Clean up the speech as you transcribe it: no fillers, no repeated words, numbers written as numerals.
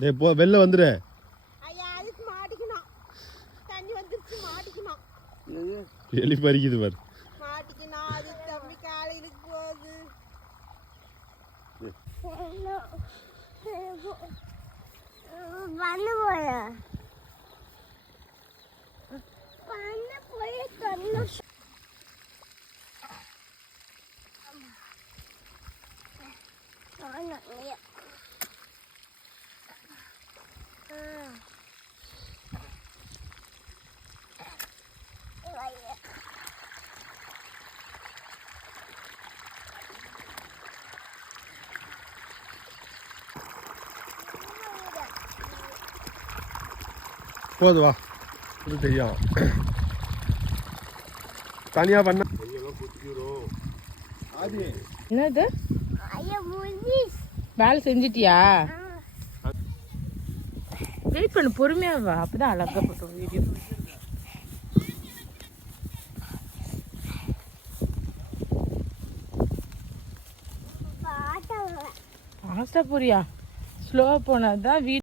டேய் போ வெளில வந்துரு. ஐயா அதுக்கு மாட்டிக்கணும். தண்ணி வந்துருச்சு மாட்டிக்கணும். எலி பறிக்குது பாரு. மாட்டிக்கணும் அது தம்பி காலையிலுக்கு போகுது. பண்ண போயா பண்ண போய் கண்ணு போது வா. இது தெரியும். தனியா பண்ண என்னது வேலை செஞ்சிட்டியா? வெயிட் பண்ணு, பொறுமையா வா, அப்பதான் அழகா போட்டோம் வீடியோ. ஃபாஸ்டா போறியா? ஸ்லோவா போனாதான் வீடியோ